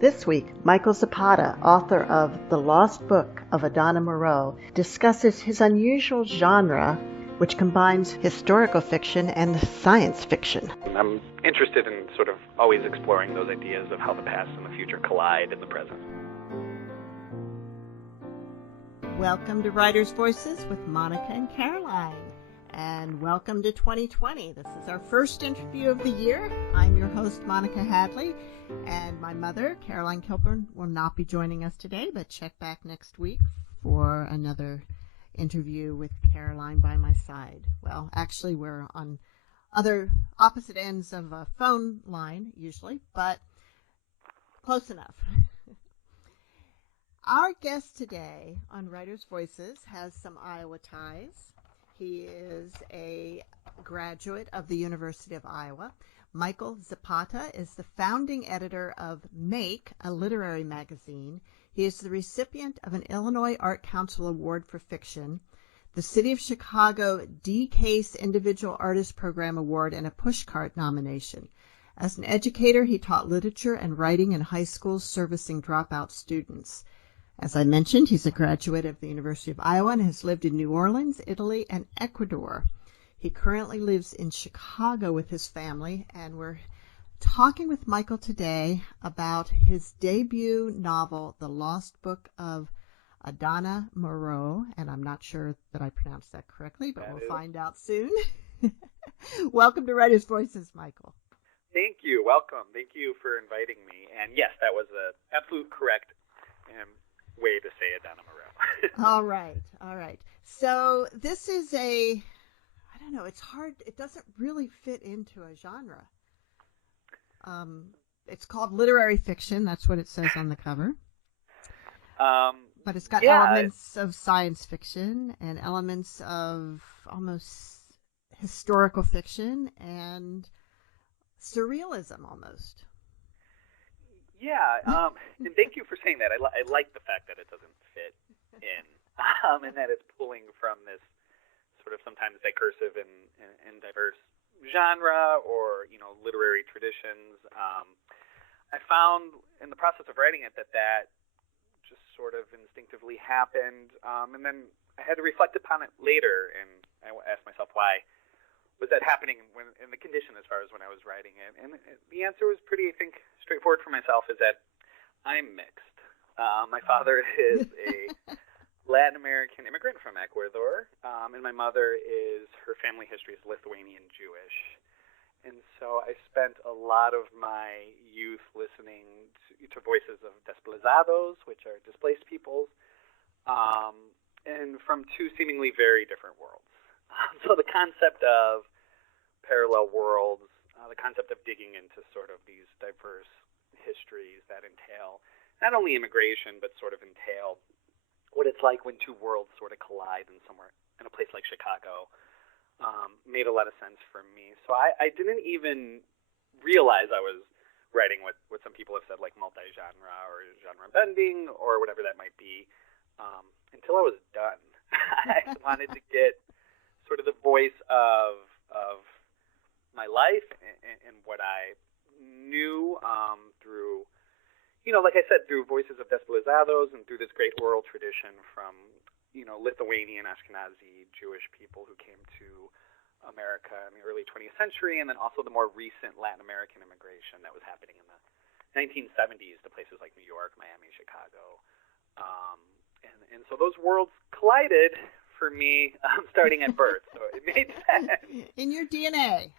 This week, Michael Zapata, author of The Lost Book of Adana Moreau, discusses his unusual genre, which combines historical fiction and science fiction. I'm interested in sort of always exploring those ideas of how the past and the future collide in the present. Welcome to Writers' Voices with Monica and Caroline. And welcome to 2020. This is our first interview of the year. I'm your host, Monica Hadley, and my mother, Caroline Kilburn, will not be joining us today, but check back next week for another interview with Caroline by my side. Well, actually, we're on opposite ends of a phone line, usually, but close enough. Our guest today on Writers' Voices has some Iowa ties. He is a graduate of the University of Iowa. Michael Zapata is the founding editor of Make, a literary magazine. He is the recipient of an Illinois Art Council Award for Fiction, the City of Chicago D. Case Individual Artist Program Award, and a Pushcart nomination. As an educator, he taught literature and writing in high schools servicing dropout students. As I mentioned, he's a graduate of the University of Iowa and has lived in New Orleans, Italy, and Ecuador. He currently lives in Chicago with his family, and we're talking with Michael today about his debut novel, The Lost Book of Adana Moreau, and I'm not sure that I pronounced that correctly, but we'll find out soon. Welcome to Writers' Voices, Michael. Thank you. Welcome. Thank you for inviting me. And yes, that was the absolute correct way to say Adana Moreau. All right. So this is it's hard. It doesn't really fit into a genre. It's called literary fiction. That's what it says on the cover. But it's got elements of science fiction and elements of almost historical fiction and surrealism almost. Yeah, and thank you for saying that. I like the fact that it doesn't fit in, and that it's pulling from this sort of sometimes discursive and diverse genre or, literary traditions. I found in the process of writing it that just sort of instinctively happened, and then I had to reflect upon it later, and I asked myself why was that happening in the condition as far as when I was writing it? And the answer was pretty, I think, straightforward for myself, is that I'm mixed. My father is a Latin American immigrant from Ecuador, and my mother her family history is Lithuanian Jewish. And so I spent a lot of my youth listening to voices of desplazados, which are displaced peoples, and from two seemingly very different worlds. So the concept of parallel worlds, the concept of digging into sort of these diverse histories that entail not only immigration, but sort of entail what it's like when two worlds sort of collide in a place like Chicago, made a lot of sense for me. So I didn't even realize I was writing what some people have said, like multi-genre or genre bending or whatever that might be, until I was done. I wanted to get sort of the voice of my life and what I knew through, like I said, through voices of desplazados and through this great oral tradition from, Lithuanian, Ashkenazi, Jewish people who came to America in the early 20th century, and then also the more recent Latin American immigration that was happening in the 1970s to places like New York, Miami, Chicago. And so those worlds collided for me starting at birth, so it made sense. In your DNA.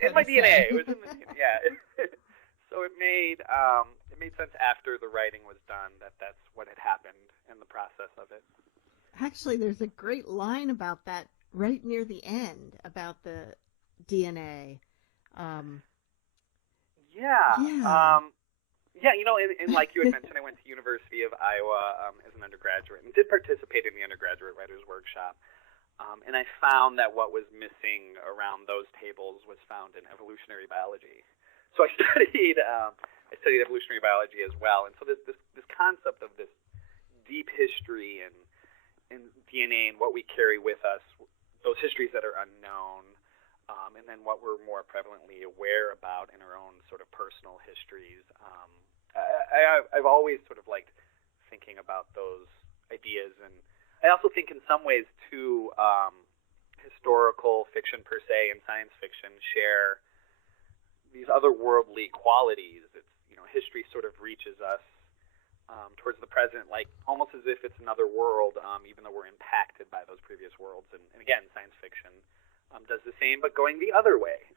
In my DNA. It was in the DNA, yeah. So it made sense after the writing was done that's what had happened in the process of it. Actually, there's a great line about that right near the end, about the DNA. And like you had mentioned, I went to University of Iowa as an undergraduate and did participate in the undergraduate writers workshop. And I found that what was missing around those tables was found in evolutionary biology. So I studied evolutionary biology as well. And so this concept of this deep history and DNA and what we carry with us, those histories that are unknown, and then what we're more prevalently aware about in our own sort of personal histories, I've always sort of liked thinking about those ideas, and I also think in some ways too, historical fiction per se and science fiction share these otherworldly qualities. It's, history sort of reaches us towards the present, like almost as if it's another world, even though we're impacted by those previous worlds. And again, science fiction does the same, but going the other way.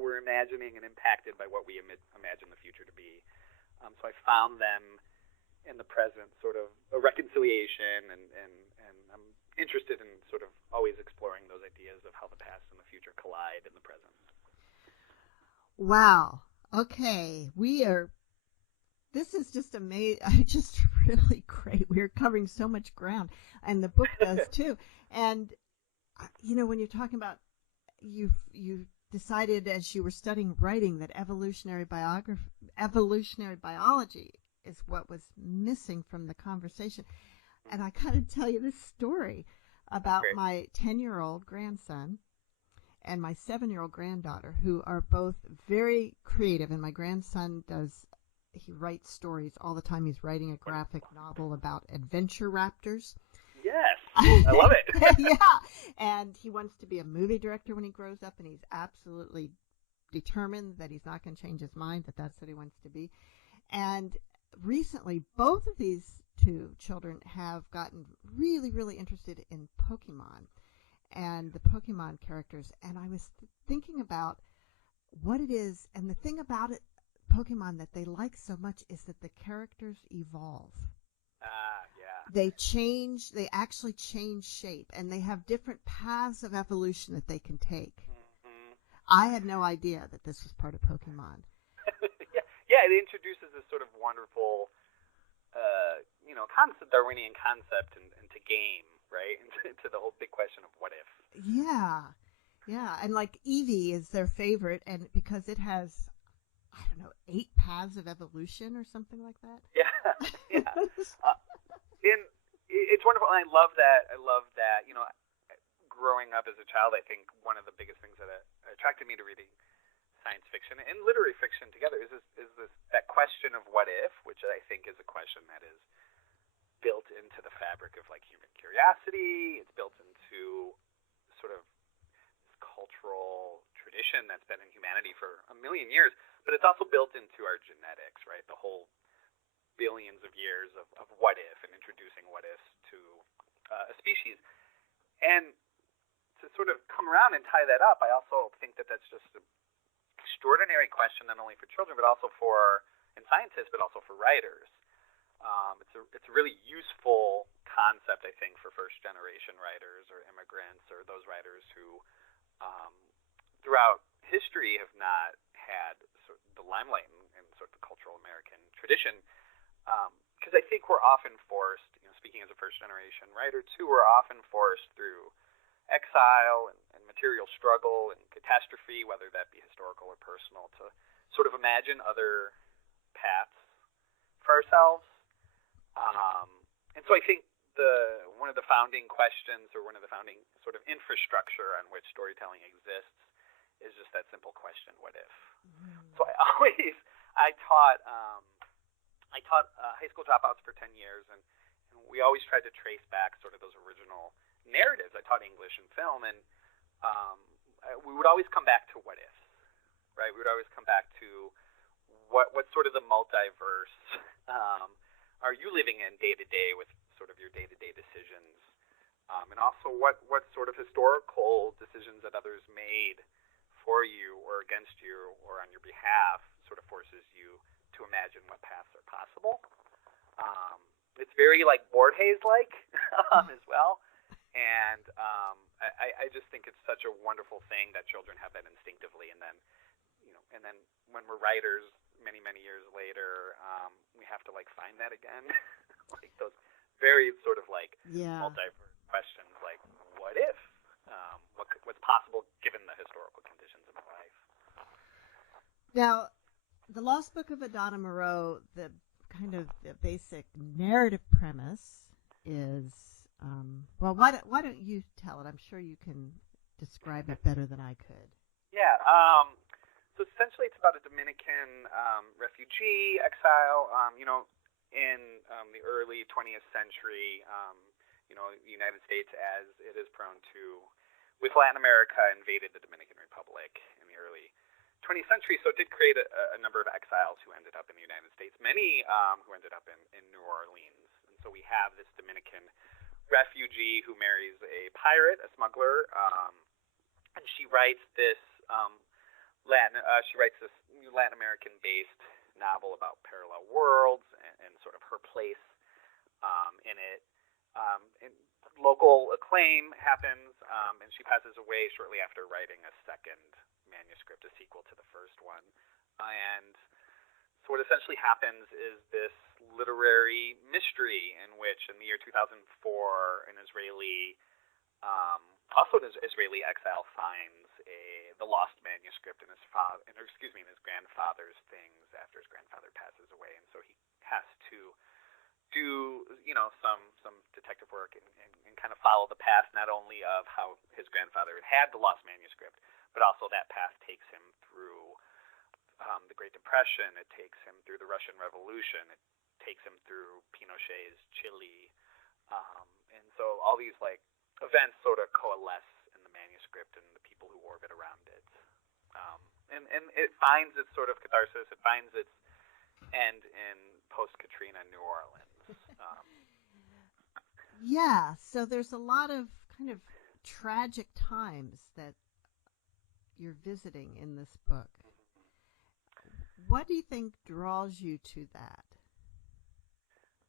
We're imagining and impacted by what we imagine the future to be. So I found them in the present sort of a reconciliation, and I'm interested in sort of always exploring those ideas of how the past and the future collide in the present. Wow. Okay. This is just amazing. Just really great. We're covering so much ground, and the book does too. And, when you're talking about, you decided as you were studying writing that evolutionary biology is what was missing from the conversation. And I got to tell you this story about my 10-year-old grandson and my 7-year-old granddaughter, who are both very creative. And my grandson he writes stories all the time. He's writing a graphic novel about adventure raptors. Yes, I love it. Yeah, and he wants to be a movie director when he grows up, and he's absolutely determined that he's not going to change his mind, that that's what he wants to be. And recently, both of these two children have gotten really, really interested in Pokemon and the Pokemon characters. And I was thinking about what it is, and the thing about it, Pokemon, that they like so much is that the characters evolve. Yeah. They actually change shape, and they have different paths of evolution that they can take. Mm-hmm. I had no idea that this was part of Pokemon. Yeah, it introduces this sort of wonderful, Darwinian concept into game, right? Into the whole big question of what if. Yeah, and like Eevee is their favorite, and because it has, 8 paths of evolution or something like that. Yeah. It's wonderful, and I love that. Growing up as a child, I think one of the biggest things that attracted me to reading science fiction and literary fiction together is that question of what if, which I think is a question that is built into the fabric of like human curiosity. It's built into sort of this cultural tradition that's been in humanity for a million years, but it's also built into our genetics, right? The whole billions of years of what if, and introducing what ifs to a species. And to sort of come around and tie that up, I also think that that's just an extraordinary question, not only for children, but also and scientists, but also for writers. It's a really useful concept, I think, for first-generation writers or immigrants or those writers who, throughout history, have not had sort of the limelight in sort of the cultural American tradition. Because I think we're often forced, speaking as a first-generation writer too, we're often forced through exile and material struggle and catastrophe, whether that be historical or personal, to sort of imagine other paths for ourselves. And so I think one of the founding questions, or one of the founding sort of infrastructure on which storytelling exists, is just that simple question: what if? Mm-hmm. So I taught high school dropouts for 10 years, and we always tried to trace back sort of those original narratives. I taught English and film, and we would always come back to what ifs, right? We would always come back to what sort of the multiverse are you living in day to day with sort of your day to day decisions, and also what sort of historical decisions that others made for you or against you or on your behalf sort of forces you to imagine what paths are possible. It's very like Borges-like as well. And I just think it's such a wonderful thing that children have that instinctively. And then when we're writers many, many years later, we have to like find that again. Like those very sort of like multiverse questions, like what if? What's possible given the historical conditions of my life? Now, The Lost Book of Adana Moreau, the kind of the basic narrative premise is, why don't you tell it? I'm sure you can describe it better than I could. Yeah. So essentially, it's about a Dominican refugee exile. In the early 20th century, the United States, as it is prone to, with Latin America, invaded the Dominican Republic in the early 20th century. So it did create a number of exiles who ended up in the United States, many who ended up in New Orleans. And so we have this Dominican refugee who marries a pirate, a smuggler, and she writes this new Latin American-based novel about parallel worlds and sort of her place in it. And local acclaim happens, and she passes away shortly after writing a second manuscript, a sequel to the first one. And so what essentially happens is this literary mystery in which, in the year 2004, an Israeli exile finds the lost manuscript in his grandfather's things after his grandfather passes away, and so he has to do some detective work and kind of follow the path not only of how his grandfather had the lost manuscript, but also that path takes him through the Great Depression. It takes him through the Russian Revolution. It takes him through Pinochet's Chile, and so all these events sort of coalesce in the manuscript and the people who orbit around it. And it finds its sort of catharsis. It finds its end in post-Katrina New Orleans. Yeah, so there's a lot of kind of tragic times that you're visiting in this book. What do you think draws you to that?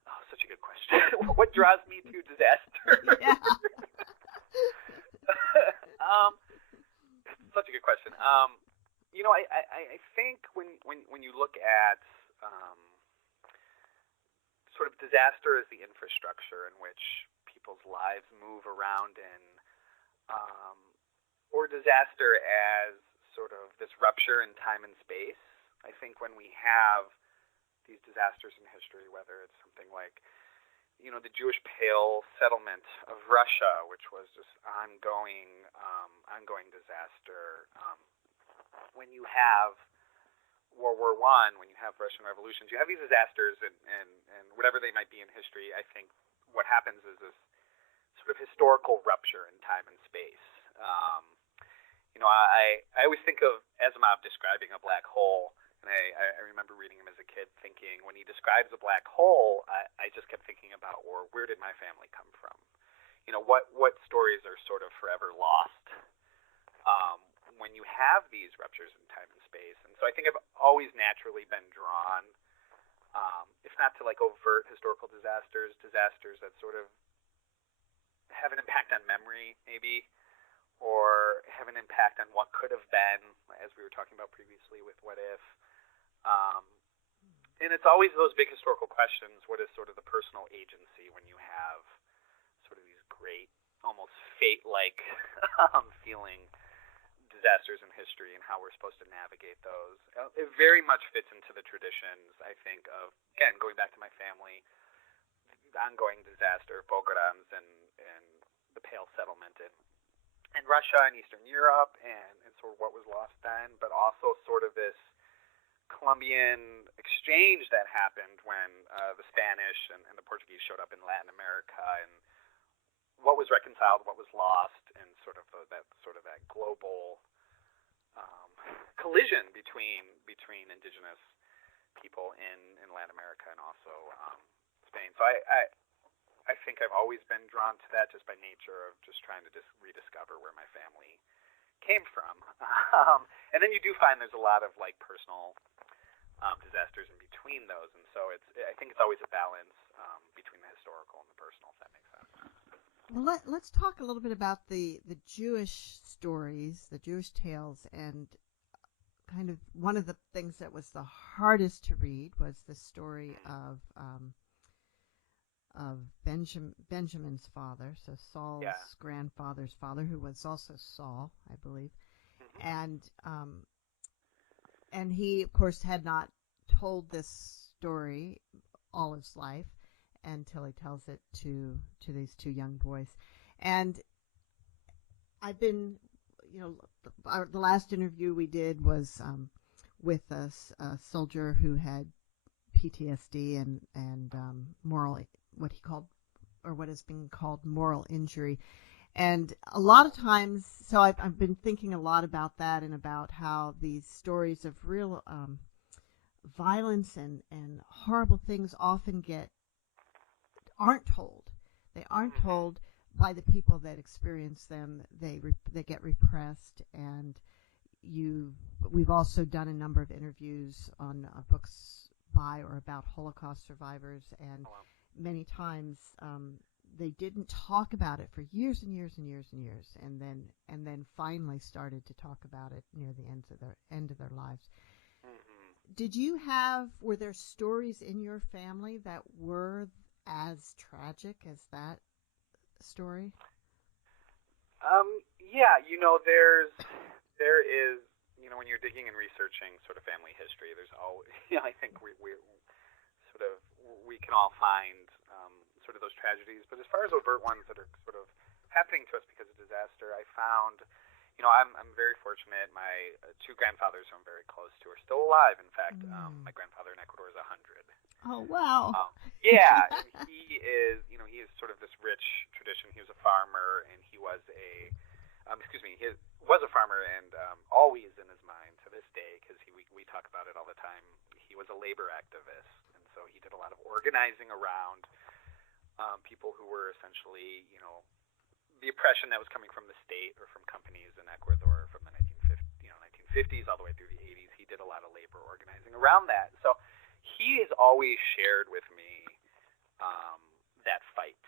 Oh, such a good question. What draws me to disaster? Yeah. Such a good question. I think when you look at sort of disaster as the infrastructure in which people's lives move around in, or disaster as sort of this rupture in time and space, I think when we have these disasters in history, whether it's something like the Jewish Pale settlement of Russia, which was just ongoing disaster. When you have World War I, when you have Russian revolutions, you have these disasters, and whatever they might be in history, I think what happens is this sort of historical rupture in time and space. I always think of Asimov describing a black hole. And I remember reading him as a kid thinking, when he describes a black hole, I just kept thinking about, or where did my family come from? What stories are sort of forever lost when you have these ruptures in time and space. And so I think I've always naturally been drawn, if not to overt historical disasters that sort of have an impact on memory, maybe, or have an impact on what could have been, as we were talking about previously with What If. And it's always those big historical questions. What is sort of the personal agency when you have sort of these great, almost fate-like feeling disasters in history, and how we're supposed to navigate those? It very much fits into the traditions, I think, of, again, going back to my family, the ongoing disaster, pogroms and the Pale settlement in Russia and Eastern Europe, and sort of what was lost then, but also sort of this Colombian exchange that happened when the Spanish and the Portuguese showed up in Latin America, and what was reconciled, what was lost, and sort of that global collision between indigenous people in Latin America and also Spain. So I think I've always been drawn to that just by nature of just trying to rediscover where my family came from. And then you do find there's a lot of personal disasters in between those, and so I think it's always a balance between the historical and the personal, if that makes sense. Well, let's talk a little bit about the Jewish stories, the Jewish tales, and kind of one of the things that was the hardest to read was the story of Benjamin's father, so Saul's grandfather's father, who was also Saul, I believe, and he, of course, had not told this story all his life until he tells it to these two young boys. And I've been, the last interview we did was with a soldier who had PTSD and moral, what he called, or what has been called moral injury. And a lot of times, so I've been thinking a lot about that and about how these stories of real violence and horrible things often aren't told. They aren't told by the people that experience them. They get repressed, and we've also done a number of interviews on books by or about Holocaust survivors, and many times they didn't talk about it for years and years and years and years, and then finally started to talk about it near the end of their lives. Were there stories in your family that were as tragic as that story? Yeah, there is, when you're digging and researching sort of family history, there's always, I think we can all find sort of those tragedies. But as far as overt ones that are sort of happening to us because of disaster, I found, I'm very fortunate. My two grandfathers who I'm very close to are still alive. In fact, my grandfather in Ecuador is 100. Oh, wow. Yeah, and he is sort of this rich tradition. He was a farmer, and he was he was a farmer, and always in his mind to this day, because we talk about it all the time, he was a labor activist, and so he did a lot of organizing around people who were essentially, the oppression that was coming from the state or from companies in Ecuador from the 1950s all the way through the 80s. He did a lot of labor organizing around that. So he has always shared with me that fight.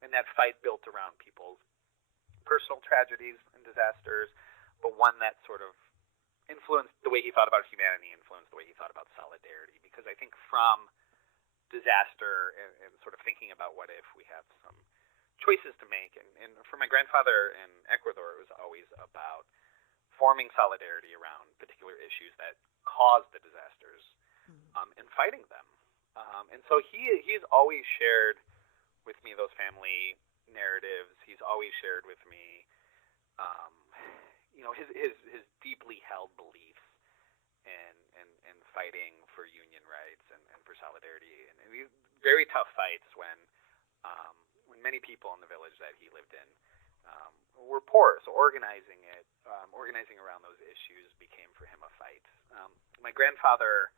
And that fight built around people's personal tragedies and disasters, but one that sort of influenced the way he thought about humanity, influenced the way he thought about solidarity. Because I think from disaster and sort of thinking about what if we have some choices to make, and for my grandfather in Ecuador, it was always about forming solidarity around particular issues that caused the disasters and fighting them. And so he's always shared with me those family narratives. He's always shared with me, his deeply held beliefs and fighting for union rights and for solidarity. And these very tough fights when many people in the village that he lived in were poor. So organizing around those issues became for him a fight. My grandfather,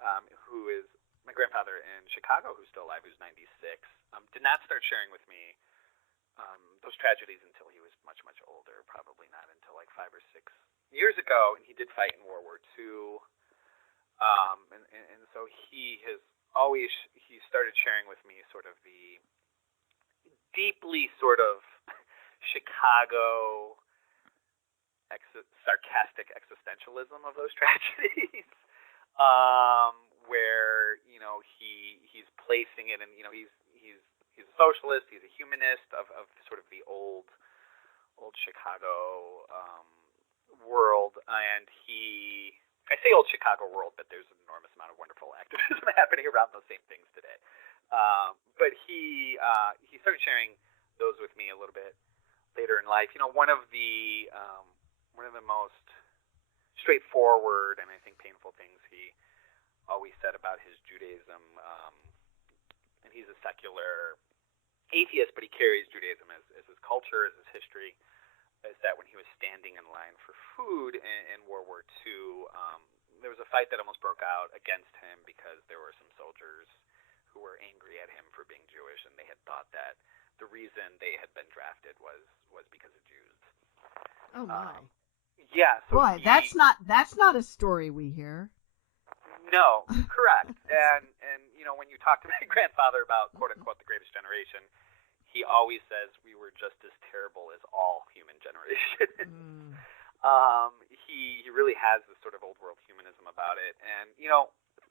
my grandfather in Chicago, who's still alive, who's 96, did not start sharing with me those tragedies until he was much, much older, probably not until like 5 or 6 years ago, and he did fight in World War II. And so he started sharing with me sort of the deeply sort of Chicago sarcastic existentialism of those tragedies, where he's placing it in, he's a socialist, he's a humanist of sort of the old Chicago world, and I say old Chicago world, but there's an enormous amount of wonderful activism happening around those same things today. But he started sharing those with me a little bit later in life. One of the most straightforward and I think painful things he always said about his Judaism, and he's a secular atheist, but he carries Judaism as his culture, as his history, is that when he was standing in line for food in World War II, there was a fight that almost broke out against him because there were some soldiers who were angry at him for being Jewish, and they had thought that the reason they had been drafted was because of Jews. Oh my! Yeah. So boy, that's not a story we hear. No, correct. And when you talk to my grandfather about quote unquote the greatest generation, he always says we were just as terrible as all human generations. He really has this sort of old world humanism about it, and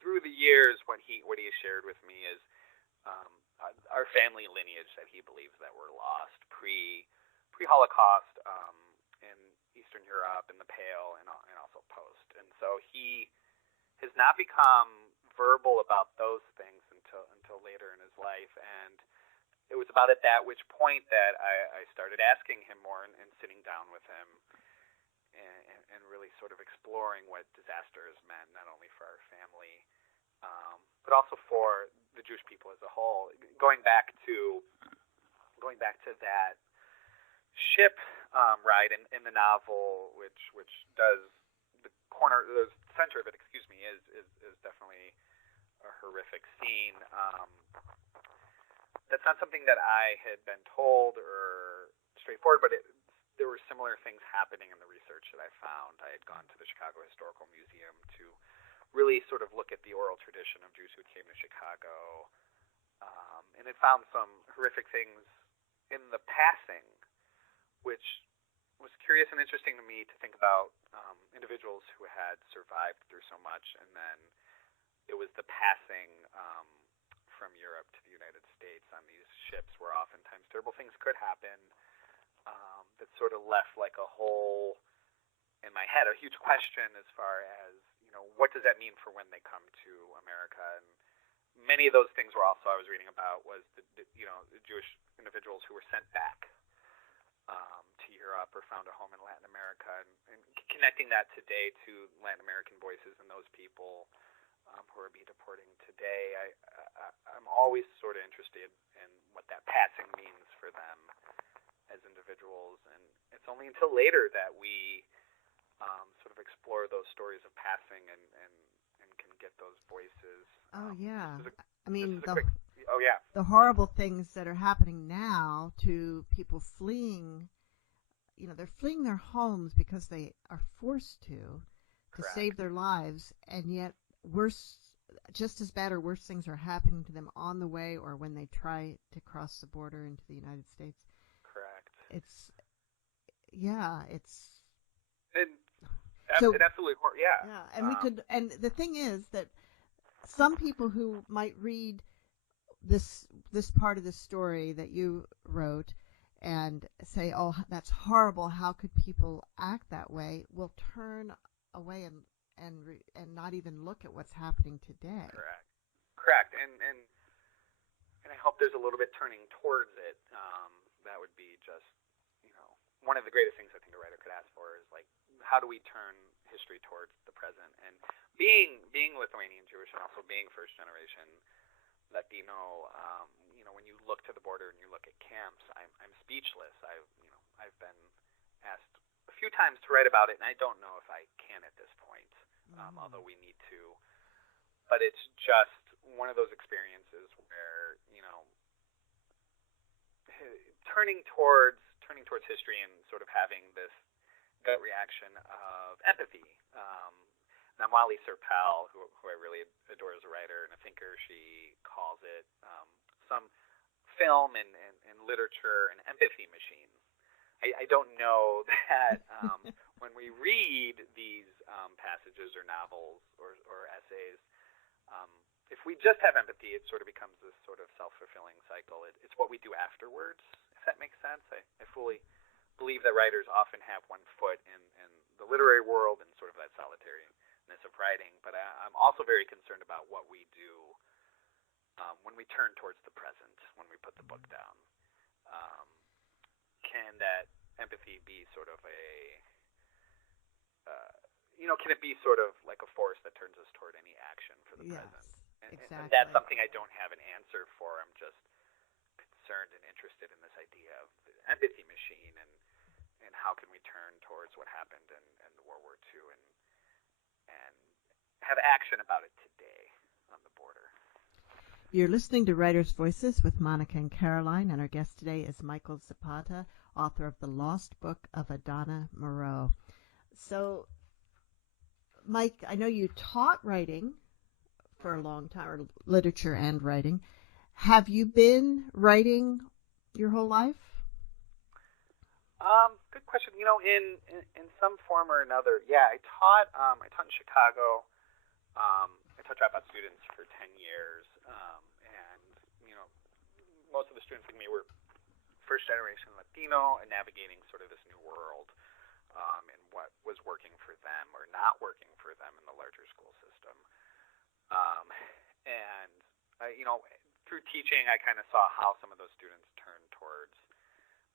through the years, what he has shared with me is our family lineage that he believes that were lost pre-Holocaust in Eastern Europe, in the Pale, and also post. And so he has not become verbal about those things until later in his life, and it was about at that which point that I started asking him more and sitting down with him and really really sort of exploring what disaster has meant, not only for our family, but also for the Jewish people as a whole. Going back to that ship ride in the novel, which does the center of it, is definitely a horrific scene. That's not something that I had been told or straightforward, but there were similar things happening in the research that I found. I had gone to the Chicago Historical Museum to really sort of look at the oral tradition of Jews who came to Chicago, and had found some horrific things in the passing, which was curious and interesting to me to think about individuals who had survived through so much, and then it was the passing from Europe to the United States on these ships where oftentimes terrible things could happen, that sort of left like a hole in my head, a huge question as far as, what does that mean for when they come to America? And many of those things were also I was reading about was the Jewish individuals who were sent back to Europe or found a home in Latin America, and connecting that today to Latin American voices and those people who are being deporting today. I'm always sort of interested in what that passing means for them as individuals, and it's only until later that we sort of explore those stories of passing and can get those voices. Oh yeah, yeah, the horrible things that are happening now to people fleeing. They're fleeing their homes because they are forced to Correct. save their lives, and yet just as bad or worse things are happening to them on the way or when they try to cross the border into the United States. Correct. It absolutely, yeah. And the thing is that some people who might read this part of the story that you wrote and say, "Oh, that's horrible. How could people act that way?" will turn away and not even look at what's happening today. Correct. And I hope there's a little bit turning towards it. That would be just, one of the greatest things I think a writer could ask for is like, how do we turn history towards the present? And being Lithuanian Jewish and also being first generation Latino, when you look to the border and you look at camps, I'm speechless. I've been asked a few times to write about it, and I don't know if I can at this point, although we need to. But it's just one of those experiences where, turning towards history and sort of having this gut reaction of empathy. Namwali Serpal, who I really adore as a writer and a thinker, she calls it some film and literature an empathy machine. I don't know that when we read these passages or novels or essays, if we just have empathy, it sort of becomes this sort of self-fulfilling cycle. It's what we do afterwards, if that makes sense. I fully believe that writers often have one foot in the literary world and sort of that solitariness of writing, but I'm also very concerned about what we do when we turn towards the present, when we put the book down. Can that empathy be sort of can it be sort of like a force that turns us toward any action for the present? Exactly. And that's something I don't have an answer for. I'm just concerned and interested in this idea of the empathy machine and how can we turn towards what happened in World War II and have action about it today on the border. You're listening to Writers' Voices with Monica and Caroline, and our guest today is Michael Zapata, author of The Lost Book of Adana Moreau. So, Mike, I know you taught writing for a long time, or literature and writing. Have you been writing your whole life? Good question. In some form or another, yeah. I taught in Chicago. I taught dropout students for 10 years, and most of the students like me were first generation Latino and navigating sort of this new world, and what was working for them or not working for them in the larger school system. And through teaching, I kind of saw how some of those students turned towards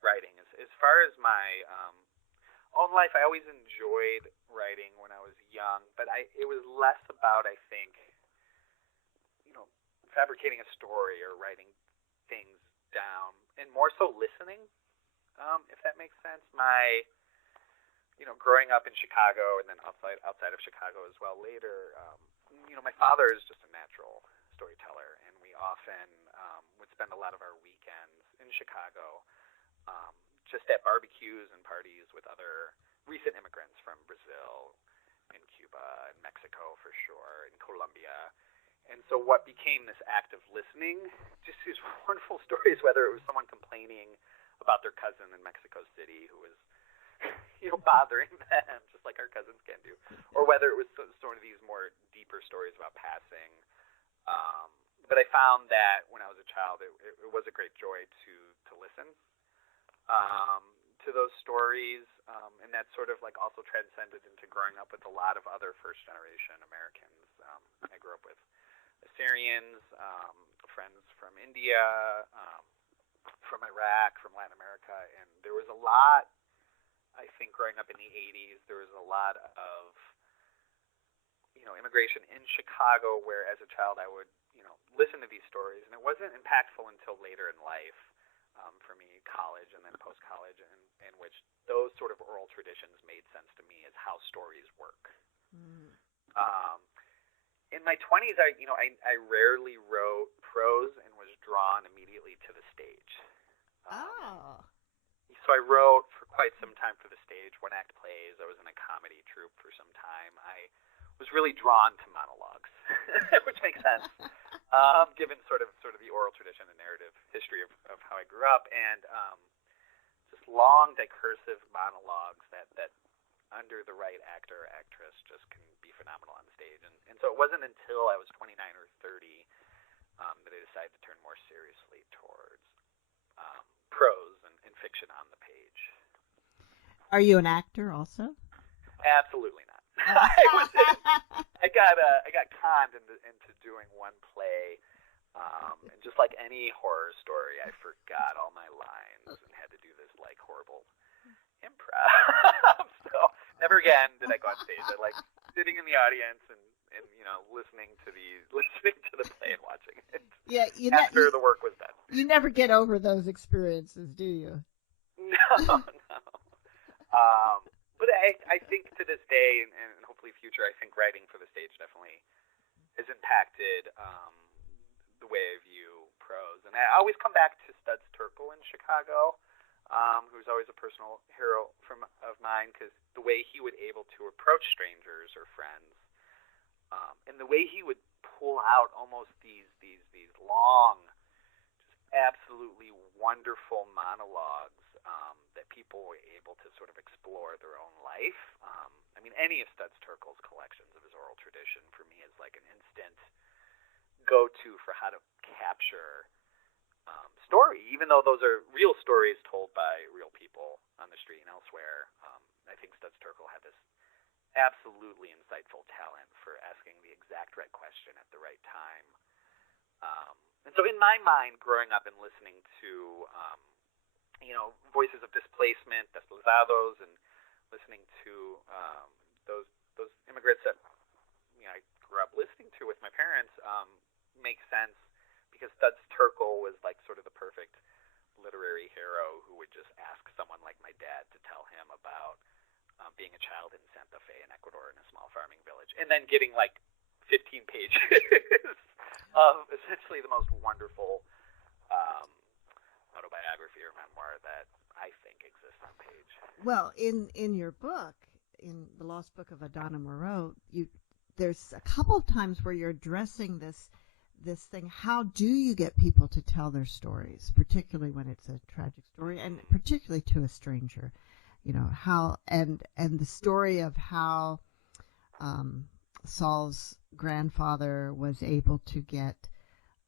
writing. As far as my own life, I always enjoyed writing when I was young, but it was less about, I think, fabricating a story or writing things down, and more so listening, if that makes sense. Growing up in Chicago and then outside of Chicago as well later, my father is just a natural storyteller, and we often would spend a lot of our weekends in Chicago, just at barbecues and parties with other recent immigrants from Brazil and Cuba and Mexico for sure, and Colombia. And so what became this act of listening, just these wonderful stories, whether it was someone complaining about their cousin in Mexico City who was bothering them, just like our cousins can do, or whether it was sort of these more deeper stories about passing. But I found that when I was a child, it was a great joy to listen to those stories, and that sort of like also transcended into growing up with a lot of other first-generation Americans. I grew up with Assyrians, friends from India, from Iraq, from Latin America, and there was a lot, I think, growing up in the 80s, there was a lot of, immigration in Chicago where as a child I would, listen to these stories, and it wasn't impactful until later in life, for me, college and then post-college, in which those sort of oral traditions made sense to me as how stories work. Mm. In my 20s, I rarely wrote prose and was drawn immediately to the stage. So I wrote for quite some time for the stage, one-act plays. I was in a comedy troupe for some time. I was really drawn to monologues, which makes sense, given sort of the oral tradition and narrative history of how I grew up, and just long, discursive monologues that under the right actor or actress just can be phenomenal on stage. And so it wasn't until I was 29 or 30 that I decided to turn more seriously towards prose and fiction on the page. Are you an actor also? Absolutely not. I got conned into doing one play, and just like any horror story, I forgot all my lines and had to do this like horrible improv. So never again did I go on stage. I like sitting in the audience and listening to the play and watching it. Yeah, after the work was done. You never get over those experiences, do you? No. But I think to this day, and hopefully future, I think writing for the stage definitely has impacted the way I view prose. And I always come back to Studs Terkel in Chicago, who's always a personal hero of mine, because the way he would able to approach strangers or friends, and the way he would pull out almost these long, just absolutely wonderful monologues that people were able to sort of explore their own life. I mean, any of Studs Terkel's collections of his oral tradition for me is like an instant go-to for how to capture story, even though those are real stories told by real people on the street and elsewhere. I think Studs Terkel had this absolutely insightful talent for asking the exact right question at the right time. And so in my mind, growing up and listening to voices of displacement, desplazados, and listening to those immigrants that I grew up listening to with my parents, makes sense, because Studs Terkel was like sort of the perfect literary hero who would just ask someone like my dad to tell him about being a child in Santa Fe in Ecuador in a small farming village, and then getting like 15 pages of essentially the most wonderful autobiography or memoir that I think exists on page. Well, in your book, in The Lost Book of Adana Moreau, there's a couple of times where you're addressing this thing. How do you get people to tell their stories, particularly when it's a tragic story, and particularly to a stranger? How and the story of how Saul's grandfather was able to get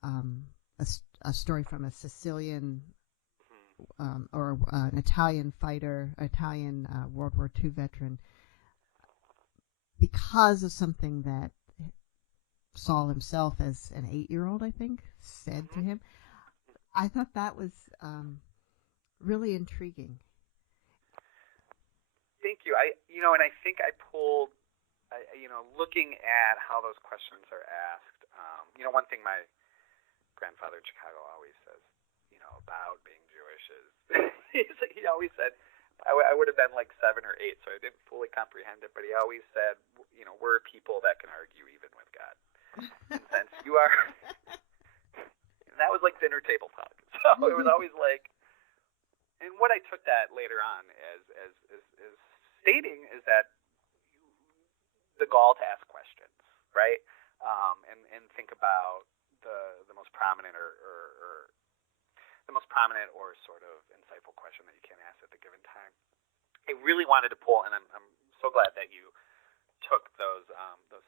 a story from a Sicilian or an Italian fighter, Italian World War II veteran, because of something that Saul himself, as an 8-year-old, I think, said to him. I thought that was really intriguing. thank you. And I think I pulled, looking at how those questions are asked. One thing my grandfather in Chicago always says, about being Jewish is he always said, I would have been like 7 or 8, so I didn't fully comprehend it, but he always said, we're people that can argue even with God. And since you are, and that was like dinner table talk. So it was always like, and what I took that later on as stating is that the gall to ask questions, right? And think about the most prominent or the most prominent or sort of insightful question that you can ask at the given time. I really wanted to pull, and I'm so glad that you took those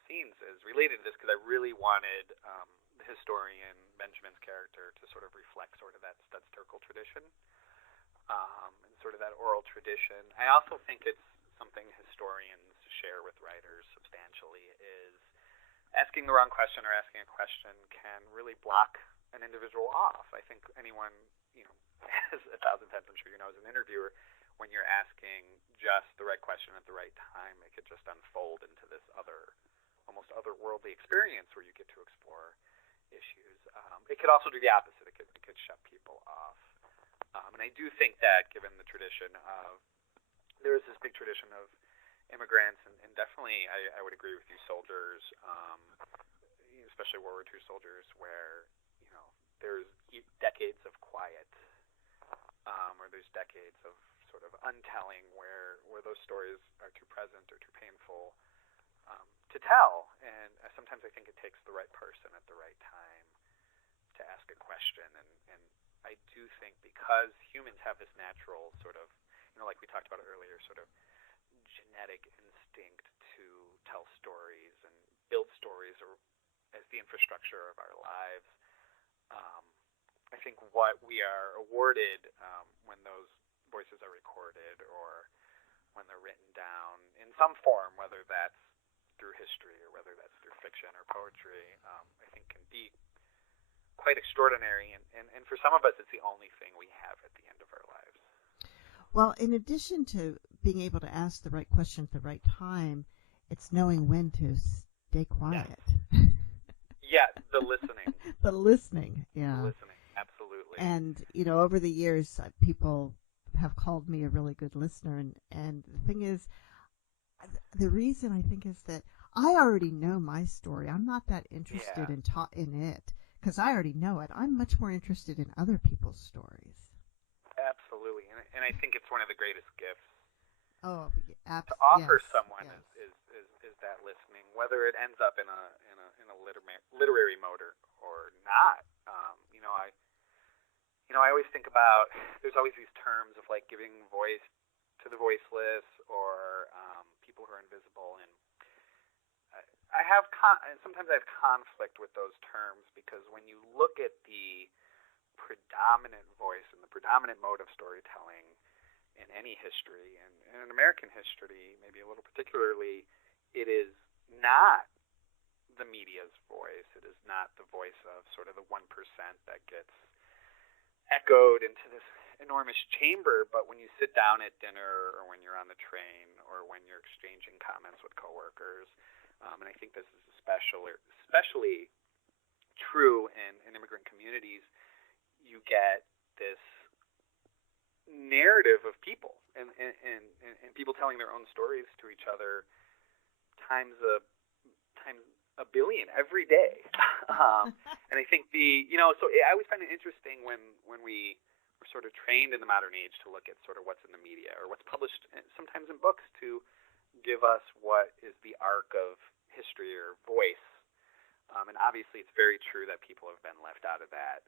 scenes as related to this, because I really wanted the historian Benjamin's character to sort of reflect sort of that Stutzterkel tradition, and sort of that oral tradition. I also think it's something historians share with writers substantially, is asking the wrong question or asking a question can really block an individual off. I think anyone, has 1,000 times, I'm sure as an interviewer, when you're asking just the right question at the right time, it could just unfold into this almost otherworldly experience where you get to explore issues. It could also do the opposite. It could shut people off. And I do think that, given the tradition of, there is this big tradition of immigrants, and definitely I would agree with you, soldiers, especially World War II soldiers, where there's decades of quiet, or there's decades of sort of untelling where those stories are too present or too painful to tell. And sometimes I think it takes the right person at the right time to ask a question. And I do think, because humans have this natural sort of, like we talked about earlier, sort of genetic instinct to tell stories and build stories as the infrastructure of our lives. I think what we are awarded when those voices are recorded or when they're written down in some form, whether that's through history or whether that's through fiction or poetry, I think can be quite extraordinary. And for some of us, it's the only thing we have at the end of our lives. Well, in addition to being able to ask the right question at the right time, it's knowing when to stay quiet. Yes. Yeah, the listening. The listening, yeah. The listening, absolutely. And, over the years, people have called me a really good listener. And the thing is, the reason I think is that I already know my story. I'm not that interested in it, because I already know it. I'm much more interested in other people's stories. Absolutely. And I think it's one of the greatest gifts to offer someone is that listening, whether it ends up in a literary mode or not. I always think about, there's always these terms of like giving voice to the voiceless, or people who are invisible, and I have sometimes I have conflict with those terms, because when you look at the predominant voice and the predominant mode of storytelling in any history, and in American history, maybe a little particularly, it is not the media's voice. It is not the voice of sort of the 1% that gets echoed into this enormous chamber, but when you sit down at dinner, or when you're on the train, or when you're exchanging comments with coworkers, and I think this is especially true in immigrant communities, you get this narrative of people and people telling their own stories to each other times a billion every day. And I think so I always find it interesting when we were sort of trained in the modern age to look at sort of what's in the media or what's published sometimes in books to give us what is the arc of history or voice. And obviously it's very true that people have been left out of that.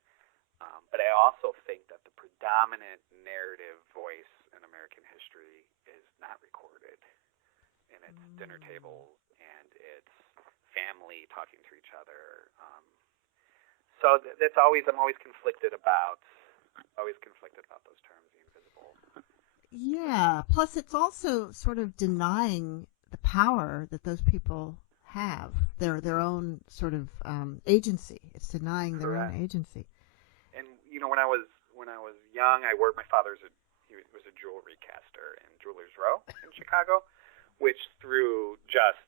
But I also think that the predominant narrative voice in American history is not recorded. And it's dinner tables, and it's family talking to each other. So that's I'm always conflicted about those terms, the invisible. Yeah. Plus, it's also sort of denying the power that those people have, their own sort of agency. It's denying their own agency. And when I was young, my father's He was a jewelry caster in Jewelers Row in Chicago, which through just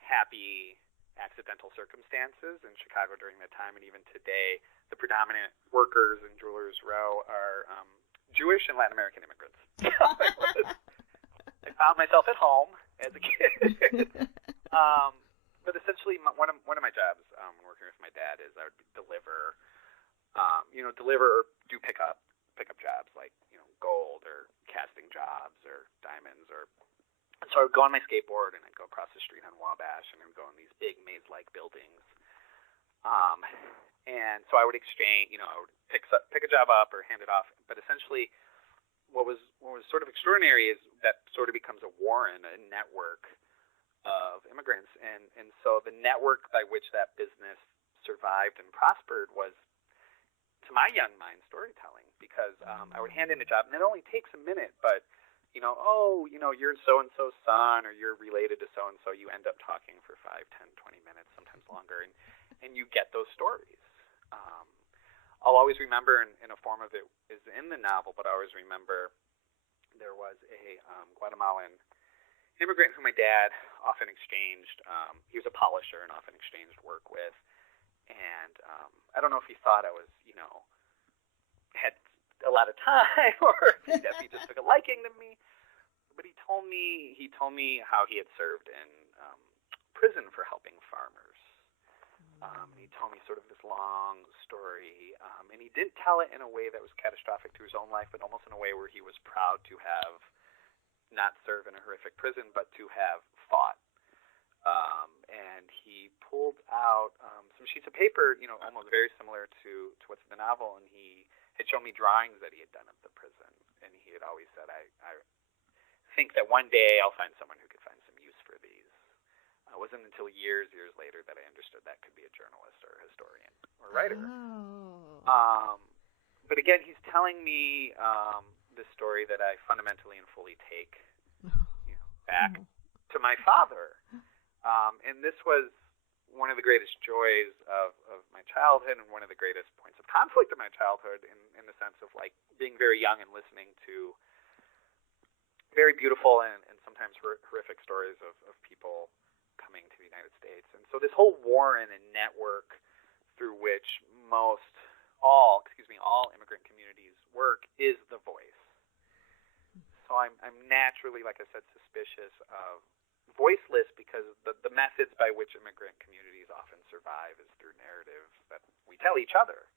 happy accidental circumstances in Chicago during that time and even today, the predominant workers in Jewelers Row are Jewish and Latin American immigrants. I found myself at home as a kid. But essentially, one of my jobs when working with my dad is I would deliver, or do pickup jobs like gold or casting jobs or diamonds And so I would go on my skateboard and I'd go across the street on Wabash and I would go in these big maze-like buildings. And so I would exchange, I would pick a job up or hand it off. But essentially, what was sort of extraordinary is that sort of becomes a warren, a network of immigrants. And so the network by which that business survived and prospered was, to my young mind, storytelling. Because I would hand in a job, and it only takes a minute, but you're so-and-so's son, or you're related to so-and-so, you end up talking for 5, 10, 20 minutes, sometimes longer, and you get those stories. I'll always remember, in a form of it is in the novel, but I always remember there was a Guatemalan immigrant who my dad often exchanged. He was a polisher and often exchanged work with. And I don't know if he thought I was, had a lot of time, or if he just took a liking to me. But he told me how he had served in prison for helping farmers. He told me sort of this long story, and he didn't tell it in a way that was catastrophic to his own life, but almost in a way where he was proud to have not served in a horrific prison, but to have fought. And he pulled out some sheets of paper, almost very similar to what's in the novel, and he had shown me drawings that he had done of the prison, and he had always said, I think that one day I'll find someone who could find some use for these. It wasn't until years later that I understood that could be a journalist or a historian or a writer. Oh. But again, he's telling me this story that I fundamentally and fully take back to my father. And this was one of the greatest joys of my childhood and one of the greatest points of conflict of my childhood in the sense of like being very young and listening to very beautiful and sometimes horrific stories of people coming to the United States. And so this whole warren and network through which all immigrant communities work is the voice. So I'm naturally, like I said, suspicious of voiceless because the methods by which immigrant communities often survive is through narratives that we tell each other.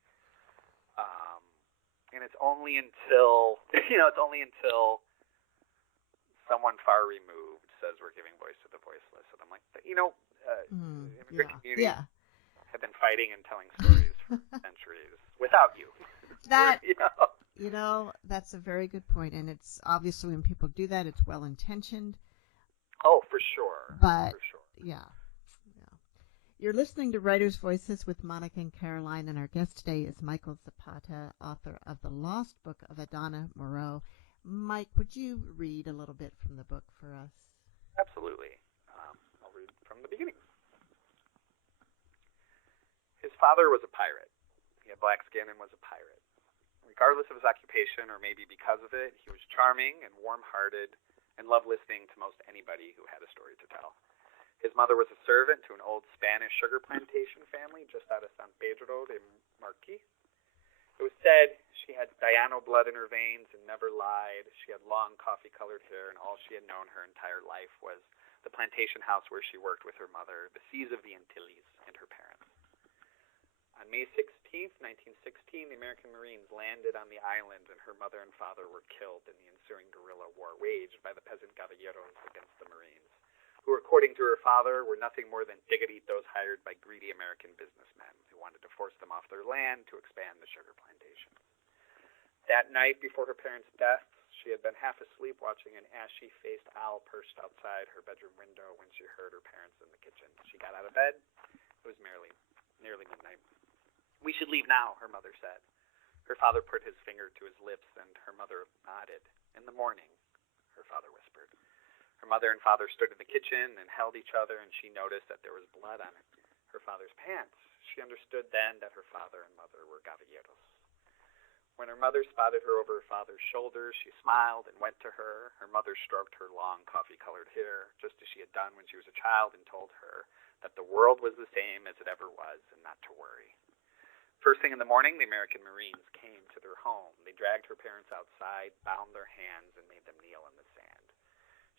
And it's only until someone far removed says we're giving voice to the voiceless, and I'm like, immigrant communities have been fighting and telling stories for centuries without you. That that's a very good point, and it's obviously when people do that, it's well intentioned. Oh, for sure. But for sure. Yeah. You're listening to Writers' Voices with Monica and Caroline, and our guest today is Michael Zapata, author of The Lost Book of Adana Moreau. Mike, would you read a little bit from the book for us? Absolutely. I'll read from the beginning. His father was a pirate. He had black skin and was a pirate. Regardless of his occupation, or maybe because of it, he was charming and warm-hearted and loved listening to most anybody who had a story to tell. His mother was a servant to an old Spanish sugar plantation family just out of San Pedro de Marquis. It was said she had Diano blood in her veins and never lied. She had long coffee-colored hair, and all she had known her entire life was the plantation house where she worked with her mother, the seas of the Antilles, and her parents. On May 16th, 1916, the American Marines landed on the island, and her mother and father were killed in the ensuing guerrilla war waged by the peasant caballeros against the Marines, who, according to her father, were nothing more than digaditos hired by greedy American businessmen who wanted to force them off their land to expand the sugar plantations. That night before her parents' deaths, she had been half asleep watching an ashy-faced owl perched outside her bedroom window when she heard her parents in the kitchen. She got out of bed. It was nearly midnight. "We should leave now," her mother said. Her father put his finger to his lips, and her mother nodded. "In the morning," her father whispered. Her mother and father stood in the kitchen and held each other, and she noticed that there was blood on her father's pants. She understood then that her father and mother were caballeros. When her mother spotted her over her father's shoulder, she smiled and went to her. Her mother stroked her long coffee-colored hair, just as she had done when she was a child, and told her that the world was the same as it ever was and not to worry. First thing in the morning, the American Marines came to their home. They dragged her parents outside, bound their hands, and made them kneel in the sand.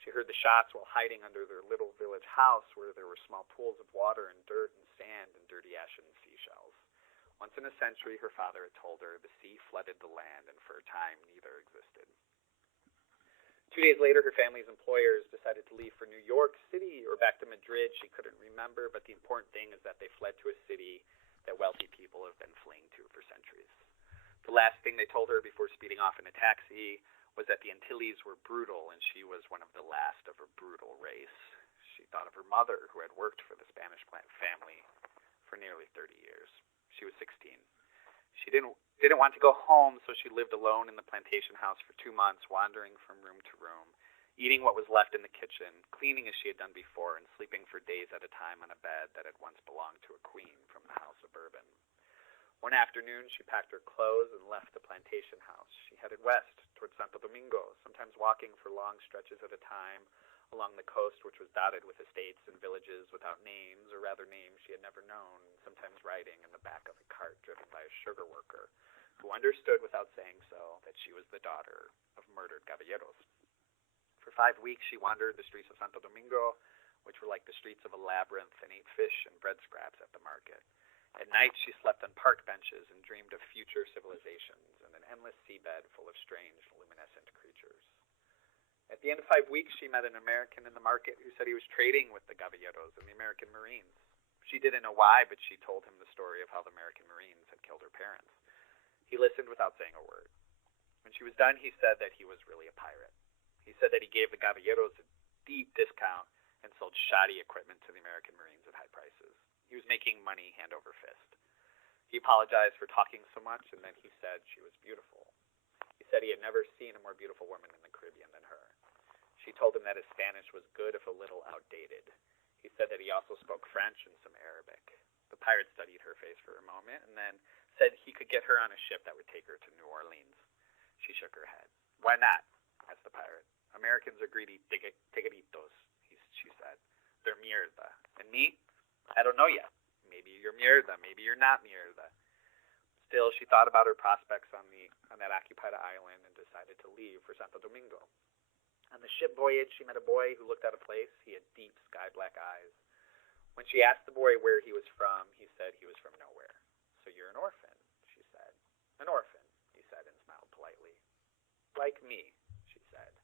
She heard the shots while hiding under their little village house where there were small pools of water and dirt and sand and dirty ashen seashells. Once in a century, her father had told her, the sea flooded the land, and for a time neither existed. 2 days later, her family's employers decided to leave for New York City or back to Madrid. She couldn't remember, but the important thing is that they fled to a city that wealthy people have been fleeing to for centuries. The last thing they told her before speeding off in a taxi was that the Antilles were brutal, and she was one of the last of a brutal race. She thought of her mother, who had worked for the Spanish family for nearly 30 years. She was 16. She didn't want to go home, so she lived alone in the plantation house for 2 months, wandering from room to room, eating what was left in the kitchen, cleaning as she had done before, and sleeping for days at a time on a bed that had once belonged to a queen from the House of Bourbon. One afternoon, she packed her clothes and left the plantation house. She headed west toward Santo Domingo, sometimes walking for long stretches at a time along the coast, which was dotted with estates and villages without names, or rather names she had never known, sometimes riding in the back of a cart driven by a sugar worker who understood without saying so that she was the daughter of murdered caballeros. For 5 weeks, she wandered the streets of Santo Domingo, which were like the streets of a labyrinth, and ate fish and bread scraps at the market. At night, she slept on park benches and dreamed of future civilizations and an endless seabed full of strange, luminescent creatures. At the end of 5 weeks, she met an American in the market who said he was trading with the caballeros and the American Marines. She didn't know why, but she told him the story of how the American Marines had killed her parents. He listened without saying a word. When she was done, he said that he was really a pirate. He said that he gave the caballeros a deep discount and sold shoddy equipment to the American Marines at high prices. He was making money hand over fist. He apologized for talking so much, and then he said she was beautiful. He said he had never seen a more beautiful woman in the Caribbean than her. She told him that his Spanish was good if a little outdated. He said that he also spoke French and some Arabic. The pirate studied her face for a moment and then said he could get her on a ship that would take her to New Orleans. She shook her head. Why not? Asked the pirate. Americans are greedy tigaritos, she said. They're mierda. And me? I don't know yet. Maybe you're mierda. Maybe you're not mierda. Still, she thought about her prospects on that occupied island and decided to leave for Santo Domingo. On the ship voyage, she met a boy who looked out of place. He had deep sky-black eyes. When she asked the boy where he was from, he said he was from nowhere. So you're an orphan, she said. An orphan, he said and smiled politely. Like me, she said.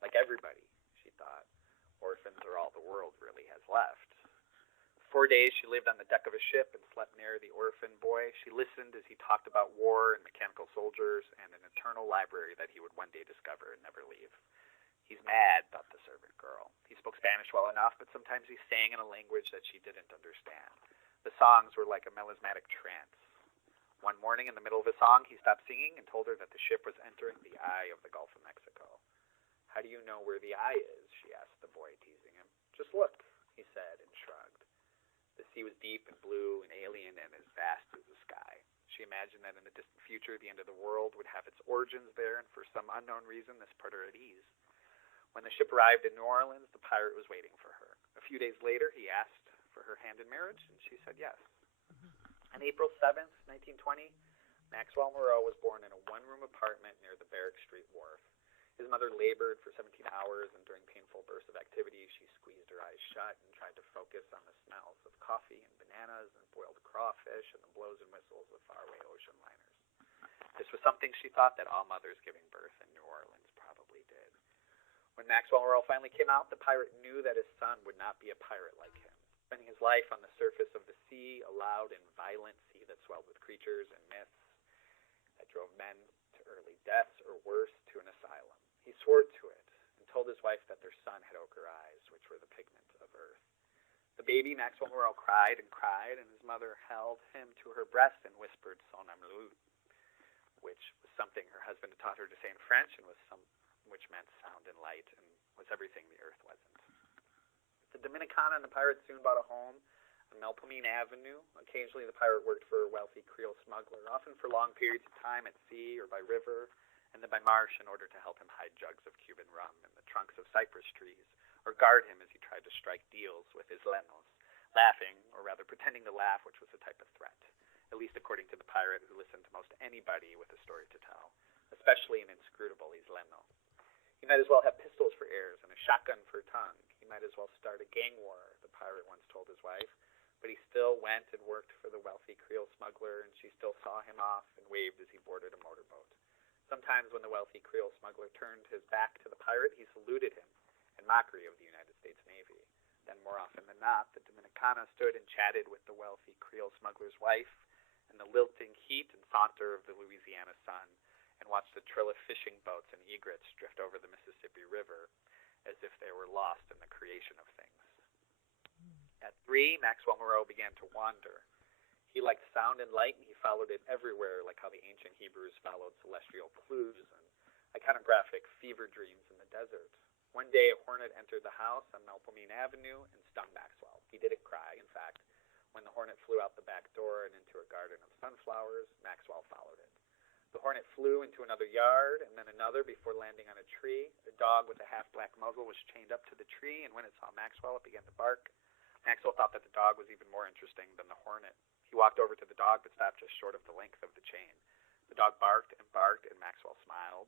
Like everybody, she thought. Orphans are all the world really has left. 4 days she lived on the deck of a ship and slept near the orphan boy. She listened as he talked about war and mechanical soldiers and an eternal library that he would one day discover and never leave. He's mad, thought the servant girl. He spoke Spanish well enough, but sometimes he sang in a language that she didn't understand. The songs were like a melismatic trance. One morning in the middle of a song, he stopped singing and told her that the ship was entering the eye of the Gulf of Mexico. How do you know where the eye is? She asked the boy, teasing him. Just look, he said and shrugged. The sea was deep and blue and alien and as vast as the sky. She imagined that in the distant future, the end of the world would have its origins there, and for some unknown reason, this put her at ease. When the ship arrived in New Orleans, the pirate was waiting for her. A few days later, he asked for her hand in marriage, and she said yes. On April 7th, 1920, Maxwell Moreau was born in a one-room apartment near the Barrack Street Wharf. His mother labored for 17 hours, and during painful bursts of activity, she squeezed her eyes shut and tried to focus on the smells of coffee and bananas and boiled crawfish and the blows and whistles of faraway ocean liners. This was something she thought that all mothers giving birth in New Orleans probably did. When Maxwell Moreau finally came out, the pirate knew that his son would not be a pirate like him, spending his life on the surface of the sea, a loud and violent sea that swelled with creatures and myths that drove men to early deaths or worse, to an asylum. He swore to it and told his wife that their son had ochre eyes, which were the pigment of earth. The baby, Maxwell Moreau, cried and cried, and his mother held him to her breast and whispered son amoureux, which was something her husband had taught her to say in French and which meant sound and light and was everything the earth wasn't. The Dominicana and the pirates soon bought a home on Melpomene Avenue. Occasionally the pirate worked for a wealthy Creole smuggler, often for long periods of time at sea or by river, and then by marsh in order to help him hide jugs of Cuban rum in the trunks of cypress trees, or guard him as he tried to strike deals with Islenos, laughing, or rather pretending to laugh, which was a type of threat, at least according to the pirate who listened to most anybody with a story to tell, especially an inscrutable Isleno. He might as well have pistols for ears and a shotgun for a tongue. He might as well start a gang war, the pirate once told his wife, but he still went and worked for the wealthy Creole smuggler, and she still saw him off and waved as he boarded a motorboat. Sometimes when the wealthy Creole smuggler turned his back to the pirate, he saluted him in mockery of the United States Navy. Then more often than not, the Dominicana stood and chatted with the wealthy Creole smuggler's wife in the lilting heat and saunter of the Louisiana sun, and watched the trill of fishing boats and egrets drift over the Mississippi River as if they were lost in the creation of things. At 3, Maxwell Moreau began to wander. He liked sound and light, and he followed it everywhere, like how the ancient Hebrews followed celestial clues and iconographic fever dreams in the desert. One day, a hornet entered the house on Melpomene Avenue and stung Maxwell. He didn't cry. In fact, when the hornet flew out the back door and into a garden of sunflowers, Maxwell followed it. The hornet flew into another yard and then another before landing on a tree. A dog with a half-black muzzle was chained up to the tree, and when it saw Maxwell, it began to bark. Maxwell thought that the dog was even more interesting than the hornet. He walked over to the dog, but stopped just short of the length of the chain. The dog barked, and Maxwell smiled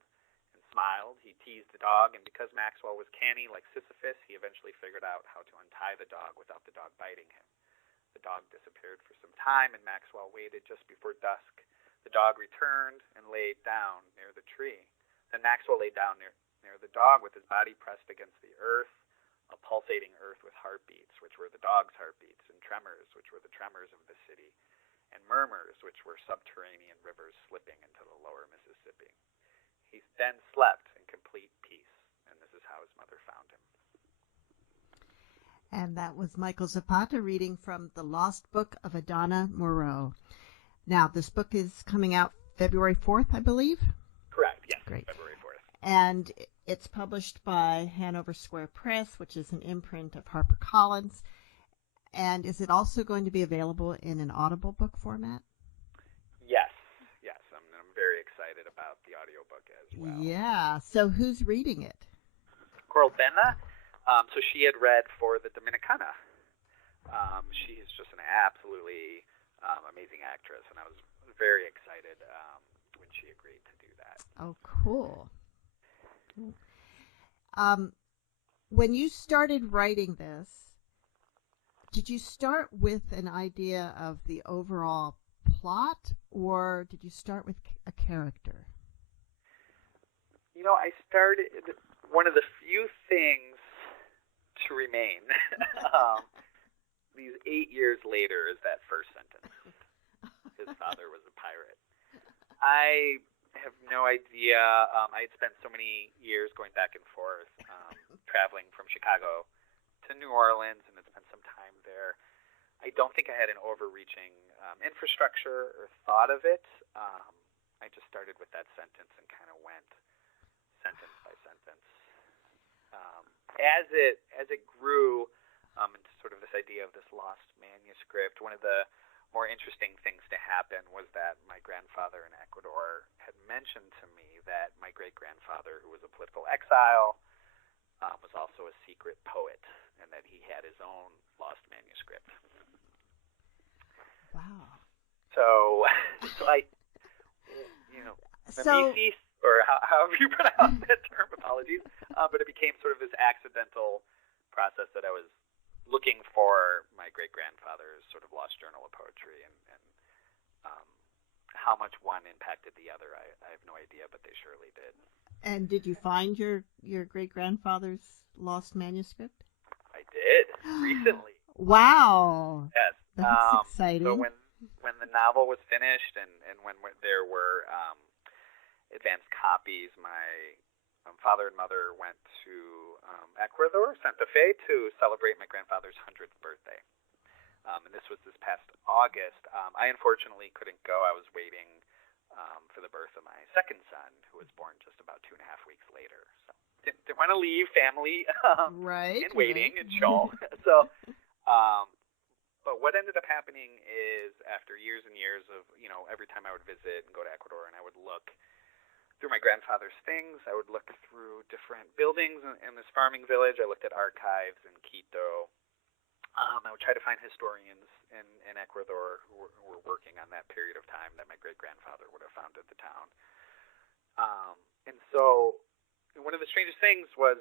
and smiled. He teased the dog, and because Maxwell was canny like Sisyphus, he eventually figured out how to untie the dog without the dog biting him. The dog disappeared for some time, and Maxwell waited just before dusk. The dog returned and laid down near the tree. Then Maxwell lay down near the dog with his body pressed against the earth, a pulsating earth with heartbeats, which were the dog's heartbeats, and tremors, which were the tremors of the city, and murmurs, which were subterranean rivers slipping into the lower Mississippi. He then slept in complete peace, and this is how his mother found him. And that was Michael Zapata reading from The Lost Book of Adana Moreau. Now, this book is coming out February 4th, I believe? Correct, yes. Great. February 4th. And it's published by Hanover Square Press, which is an imprint of HarperCollins. And is it also going to be available in an Audible book format? Yes. I'm very excited about the audiobook as well. Yeah. So who's reading it? Coral Benna. So she had read for the Dominicana. She is just an absolutely amazing actress, and I was very excited when she agreed to do that. Oh, cool. When you started writing this, did you start with an idea of the overall plot, or did you start with a character? I started, one of the few things to remain these 8 years later is that first sentence. His father was a pirate. I have no idea. I had spent so many years going back and forth, traveling from Chicago to New Orleans, and had spent some time there. I don't think I had an overreaching infrastructure or thought of it. I just started with that sentence and kind of went sentence by sentence. As it grew into sort of this idea of this lost manuscript, one of the more interesting things to happen was that my grandfather in Ecuador had mentioned to me that my great-grandfather, who was a political exile, was also a secret poet, and that he had his own lost manuscript. Wow. So I, Mimesis, or however you pronounce that term, apologies, but it became sort of this accidental process that I was looking for my great-grandfather's sort of lost journal of poetry, and how much one impacted the other, I have no idea, but they surely did. And did you find your great-grandfather's lost manuscript? I did, recently. Wow. Yes. That's exciting. So when the novel was finished and when there were advanced copies, my father and mother went to Ecuador, Santa Fe, to celebrate my grandfather's 100th birthday. And this was this past August. I unfortunately couldn't go. I was waiting for the birth of my second son, who was born just about 2.5 weeks later. So didn't want to leave family right, in waiting right. in Shaw. So But what ended up happening is after years and years of, every time I would visit and go to Ecuador and I would look through my grandfather's things, I would look through different buildings in this farming village. I looked at archives in Quito. I would try to find historians in Ecuador who were working on that period of time that my great-grandfather would have founded the town. And so one of the strangest things was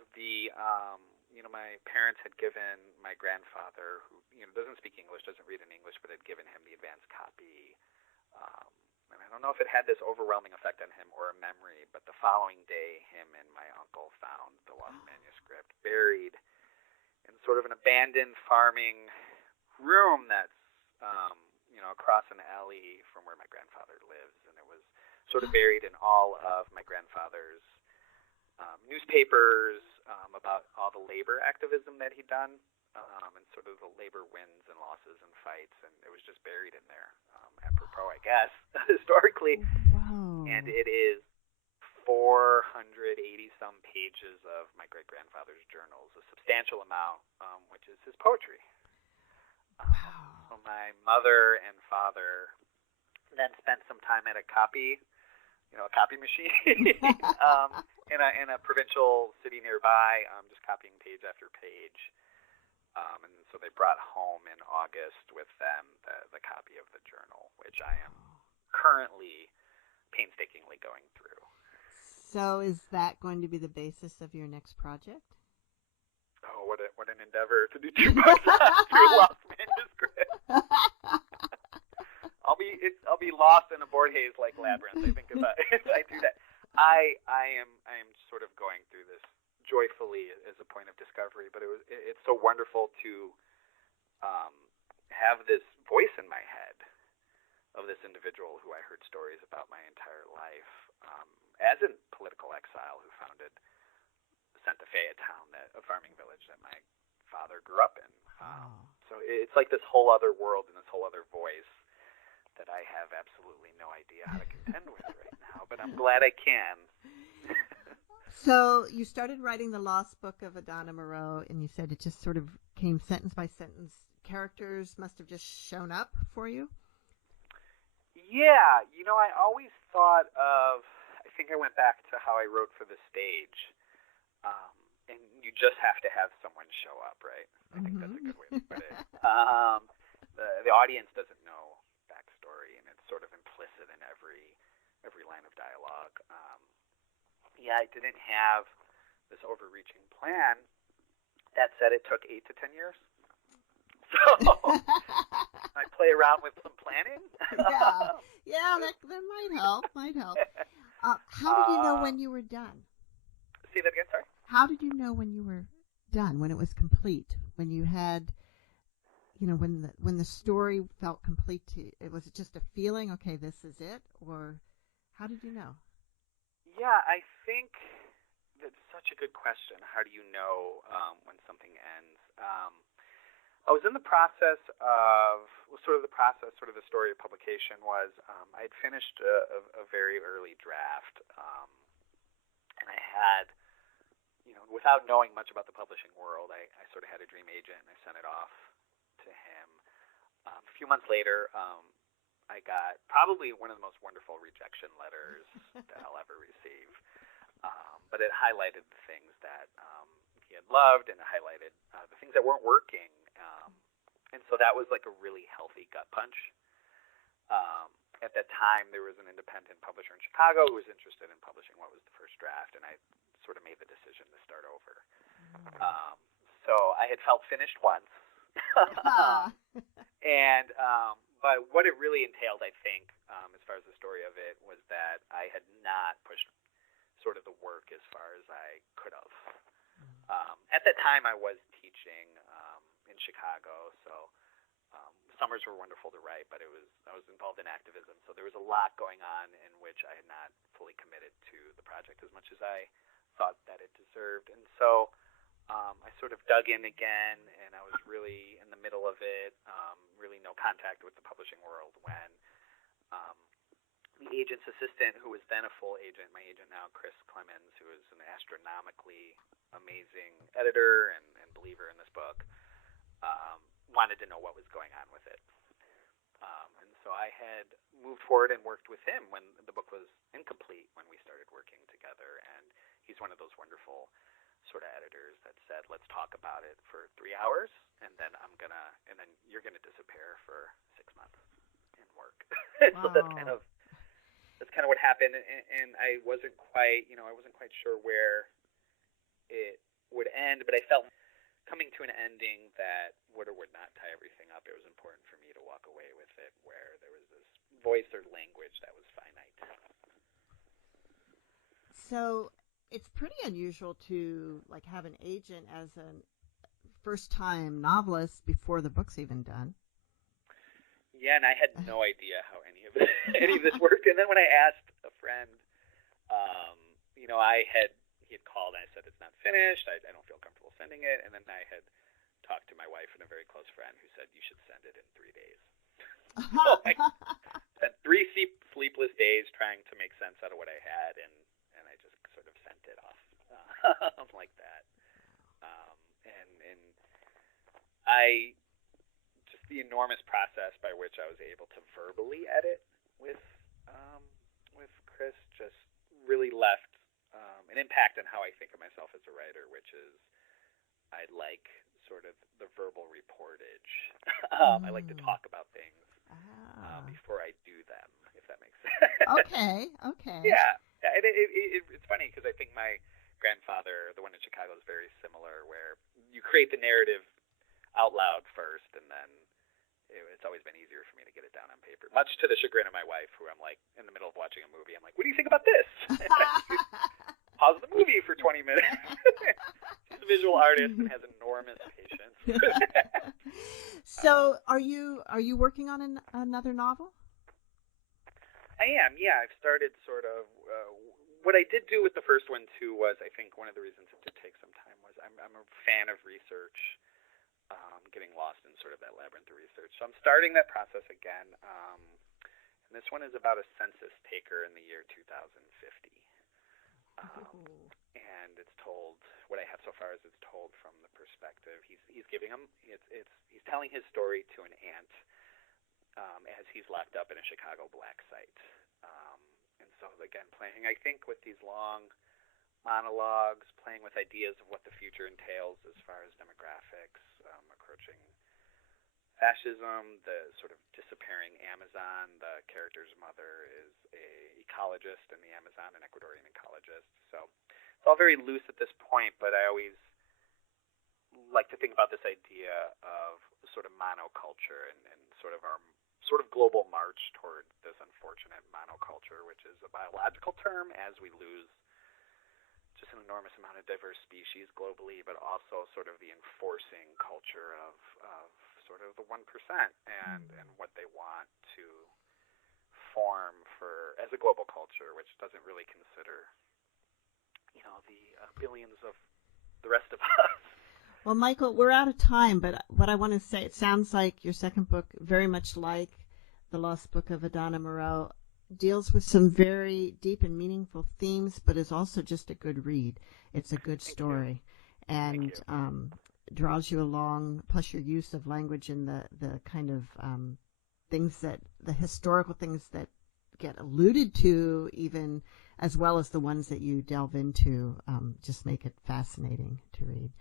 my parents had given my grandfather, who doesn't speak English, doesn't read in English, but had given him the advanced copy. And I don't know if it had this overwhelming effect on him or a memory, but the following day, him and my uncle found the lost manuscript buried in sort of an abandoned farming room that's across an alley from where my grandfather lives, and it was sort of buried in all of my grandfather's newspapers about all the labor activism that he'd done, and sort of the labor wins and losses and fights, and it was just buried in there, apropos, I guess, historically. Wow. And it is 480 some pages of my great grandfather's journals, a substantial amount, which is his poetry. So my mother and father then spent some time at a copy machine in a provincial city nearby, just copying page after page. And so they brought home in August with them the copy of the journal, which I am currently painstakingly going through. So is that going to be the basis of your next project? Oh, what an endeavor to do 2 books through lost manuscript. I'll be lost in a Borges like labyrinth. I think if I do that, I am sort of going through this joyfully as a point of discovery. But it's so wonderful to have this voice in my head of this individual who I heard stories about my entire life, as in political exile, who founded Santa Fe, a farming village that my father grew up in. So it's like this whole other world and this whole other voice that I have absolutely no idea how to contend with right now, but I'm glad I can. So you started writing the Lost Book of Adana Moreau, and you said it just sort of came sentence by sentence. Characters must have just shown up for you? Yeah, I always thought of, I think I went back to how I wrote for the stage. And you just have to have someone show up, right? I think that's a good way to put it. The audience doesn't know backstory, and it's sort of implicit in every line of dialogue. I didn't have this overreaching plan. That said, it took 8 to 10 years. So I play around with some planning. Yeah, that might help. How did you know when you were done? Say that again, sorry? How did you know when you were done, when it was complete, when you had, when the story felt complete to you? Was it just a feeling, okay, this is it? Or how did you know? Yeah, I think that's such a good question. How do you know when something ends? I was in the process of, the story of publication was, I had finished a very early draft, and I had, without knowing much about the publishing world, I sort of had a dream agent, and I sent it off to him. A few months later, I got probably one of the most wonderful rejection letters that I'll ever receive, but it highlighted the things that he had loved, and it highlighted the things that weren't working. And so that was like a really healthy gut punch. At that time, there was an independent publisher in Chicago who was interested in publishing what was the first draft, and I sort of made the decision to start over. So I had felt finished once. And but what it really entailed, I think, as far as the story of it, was that I had not pushed sort of the work as far as I could have. At that time, I was teaching in Chicago, so summers were wonderful to write, but I was involved in activism, so there was a lot going on in which I had not fully committed to the project as much as I thought that it deserved. And so I sort of dug in again, and I was really in the middle of it, really no contact with the publishing world, when the agent's assistant, who was then a full agent, my agent now, Chris Clemens, who is an astronomically amazing editor and believer in this book, wanted to know what was going on with it. And so I had moved forward and worked with him when the book was incomplete when we started working together. And he's one of those wonderful sort of editors that said, let's talk about it for 3 hours, and then you're gonna disappear for 6 months and work. Wow. So that's kind of what happened. And I wasn't quite sure where it would end, but I felt coming to an ending that would or would not tie everything up. It was important for me to walk away with it where there was this voice or language that was finite. So it's pretty unusual to like have an agent as a first-time novelist before the book's even done. Yeah, and I had no idea how any of this worked. And then when I asked a friend, he had called and I said it's not finished. I don't feel comfortable sending it. And then I had talked to my wife and a very close friend who said you should send it in 3 days. So I spent 3 sleepless days trying to make sense out of what I had, and I just sort of sent it off like that. And I just the enormous process by which I was able to verbally edit with Chris just really left an impact on how I think of myself as a writer, which is I like sort of the verbal reportage. I like to talk about things before I do them, if that makes sense. Okay. Yeah. It's funny because I think my grandfather, the one in Chicago, is very similar, where you create the narrative out loud first, and then it's always been easier for me to get it down on paper, much to the chagrin of my wife, who I'm like, in the middle of watching a movie, I'm like, what do you think about this? Pause the movie for 20 minutes. She's a visual artist and has enormous patience. So are you working on another novel? I am, yeah. I've started sort of, what I did do with the first one, too, was I think one of the reasons it did take some time was I'm a fan of research, getting lost in sort of that labyrinth of research. So I'm starting that process again. And this one is about a census taker in the year 2050. And it's told, what I have so far is it's told from the perspective, he's giving him, he's telling his story to an aunt as he's locked up in a Chicago black site. And so, again, playing, I think, with these long monologues, playing with ideas of what the future entails as far as demographics, approaching fascism, the sort of disappearing Amazon. The character's mother is an ecologist in the Amazon, an Ecuadorian ecologist. So it's all very loose at this point, but I always like to think about this idea of sort of monoculture and sort of our sort of global march toward this unfortunate monoculture, which is a biological term as we lose just an enormous amount of diverse species globally, but also sort of the enforcing culture of sort of the 1% and what they want to form for as a global culture, which doesn't really consider, the billions of the rest of us. Well, Michael, we're out of time, but what I want to say, it sounds like your second book, very much like The Lost Book of Adana Moreau, deals with some very deep and meaningful themes, but is also just a good read. It's a good story, and draws you along. Plus, your use of language and the kind of things that the historical things that get alluded to, even as well as the ones that you delve into, just make it fascinating to read.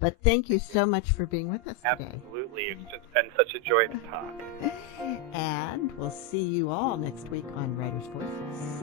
But thank you so much for being with us today. Absolutely. It's just been such a joy to talk. And we'll see you all next week on Writers' Voices.